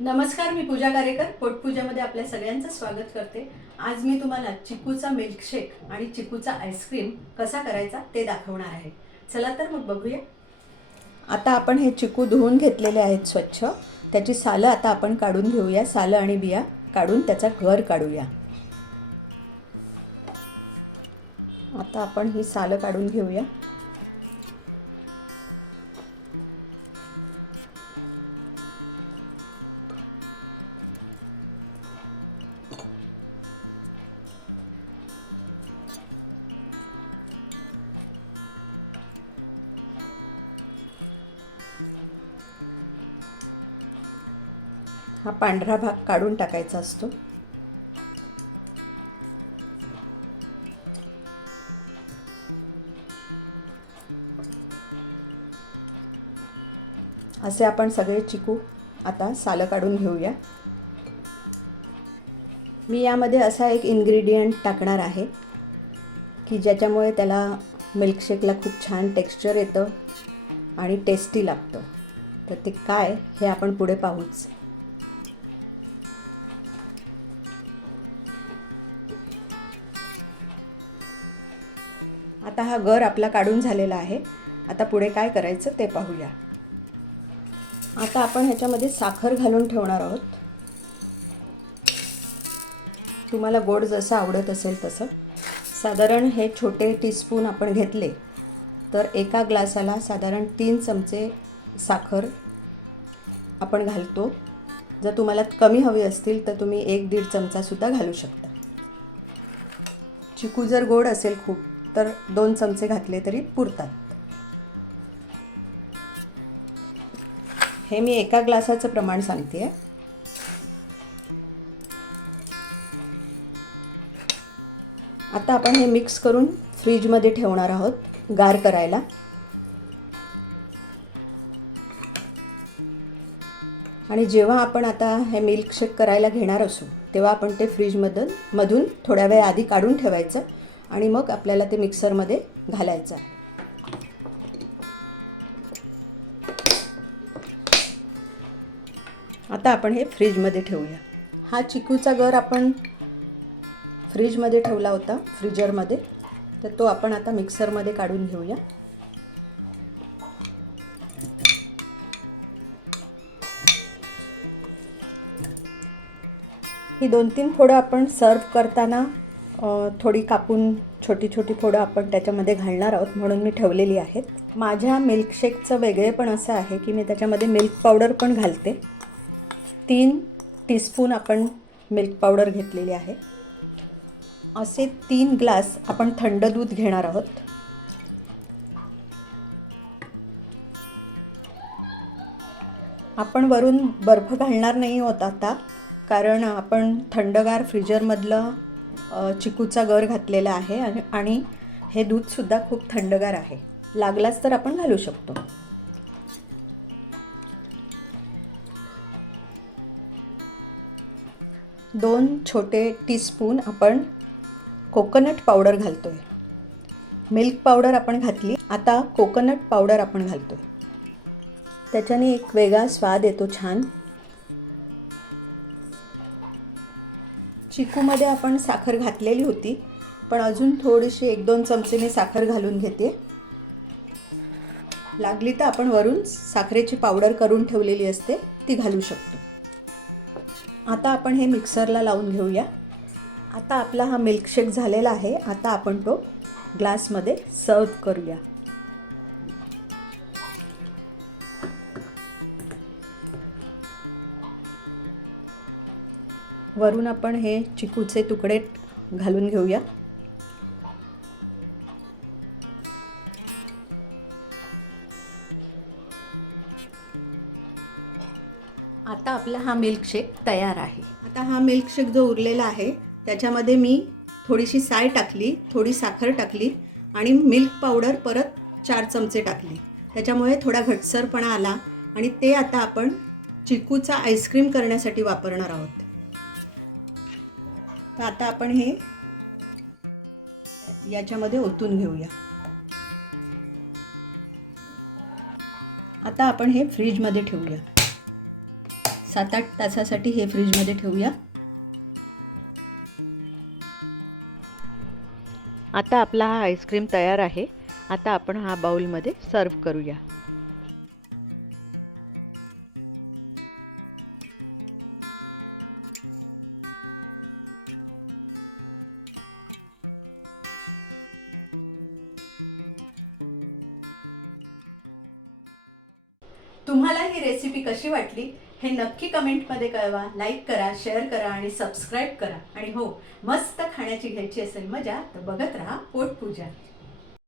नमस्कार, मी पूजा गारेकर पोटपूजामध्ये आपल्या सगळ्यांचं स्वागत करते। आज मी तुम्हाला चिकूचा मिल्कशेक आणि चिकूचा आईस्क्रीम कसा करायचा ते दाखवणार आहे। चला तर मग बघूया। आता आपण हे चिकू धुवून घेतलेले आहेत स्वच्छ। त्याची सालं आता आपण काढून घेऊया। सालं आणि बिया काढून त्याचा गर काढूया। आता आपण ही सालं काढून घेऊया। हा पांढरा भाग काढून टाकायचा असतो। असे आपण सगळे चिकू आता सालं काढून घेऊया। मी यामध्ये असा एक इन्ग्रेडियंट टाकणार आहे की ज्याच्यामुळे त्याला मिल्कशेकला खूप छान टेक्स्चर येतं आणि टेस्टी लागतं। तर ते काय हे आपण पुढे पाहूच। आता हा गर आपला काढून झालेला आहे। आता पुढे काय करायचं ते पाहूया। आता आपण ह्याच्यामध्ये साखर घालून ठेवणार आहोत। तुम्हाला गोड जसं आवडत असेल तसं। साधारण हे छोटे टीस्पून आपण घेतले तर एका ग्लासाला साधारण 3 चमचे साखर आपण घालतो। जर तुम्हाला कमी हवी असतील तर तुम्ही 1-1.5 चमचा सुद्धा घालू शकता। चिकू जर गोड असेल खूप तर 2 चमचे घातले तरी पुरतात। हे मी एका ग्लासाचं प्रमाण सांगते। आता आपण हे मिक्स करून फ्रीजमध्ये ठेवणार आहोत गार करायला। आणि जेव्हा आपण आता हे मिल्कशेक करायला घेणार असू तेव्हा आपण ते फ्रीजमधून थोड्या वेळ आधी काढून ठेवायचं आणि मग आपल्याला ते मिक्सरमध्ये घालायचं आहे। आता आपण हे फ्रीजमध्ये ठेवूया। हा चिकूचा गर आपण फ्रीजमध्ये ठेवला होता फ्रीजरमध्ये, तर तो आपण आता मिक्सरमध्ये काढून घेऊया। ही 2-3 फोडं आपण सर्व करताना थोडी कापून छोटी छोटी फोडं आपण त्याच्यामध्ये घालणार आहोत म्हणून मी ठेवलेली आहेत। माझ्या मिल्कशेकचं वेगळेपण असं आहे की मी त्याच्यामध्ये मिल्क पावडर पण घालते। 3 टीस्पून आपण मिल्क पावडर घेतलेली आहे। असे 3 ग्लास आपण थंड दूध घेणार आहोत। आपण वरून बर्फ घालणार नाही आहोत आता, कारण आपण थंडगार फ्रीजरमधलं चिकूचा गर घातलेला आहे आणि हे दूधसुद्धा खूप थंडगार आहे। लागलाच तर आपण घालू शकतो। दोन छोटे टीस्पून आपण कोकोनट पावडर घालतोय। मिल्क पावडर आपण घातली, आता कोकोनट पावडर आपण घालतोय। त्याच्याने एक वेगळा स्वाद येतो छान। चिकूमध्ये आपण साखर घातलेली होती, पण अजून थोडीशी 1-2 चमचे मी साखर घालून घेते। लागली तर आपण वरून साखरेची पावडर करून ठेवलेली असते ती घालू शकतो। आता आपण हे मिक्सरला लावून घेऊया। आता आपला हा मिल्कशेक झालेला आहे। आता आपण तो ग्लासमध्ये सर्व करूया। वरून आपण हे चिकूचे तुकडे घालून घेऊया। आता आपला हा मिल्कशेक तयार आहे। आता हा मिल्कशेक जो उरलेला आहे त्याच्यामध्ये मी थोडीशी साय टाकली, थोडी साखर टाकली आणि मिल्क पावडर परत 4 चमचे टाकली। त्याच्यामुळे थोडा घटसरपणा आला आणि ते आता आपण चिकूचा आईस्क्रीम करण्यासाठी वापरणार आहोत। तर आता आपण हे याच्यामध्ये ओतून घेऊया। आता आपण हे फ्रीजमध्ये ठेवूया। 7-8 तासासाठी हे फ्रीजमध्ये ठेवूया. आता आपला हा आईस्क्रीम तयार आहे. आता आपण हा बाउलमध्ये सर्व करूया. तुम्हाला ही रेसिपी कशी वाटली हे नक्की कमेंटमध्ये कळवा. लाईक करा, शेअर करा आणि सबस्क्राईब करा. आणि हो, मस्त खाण्याची घ्यायची असेल मजा तर बघत राहा पोटपूजा.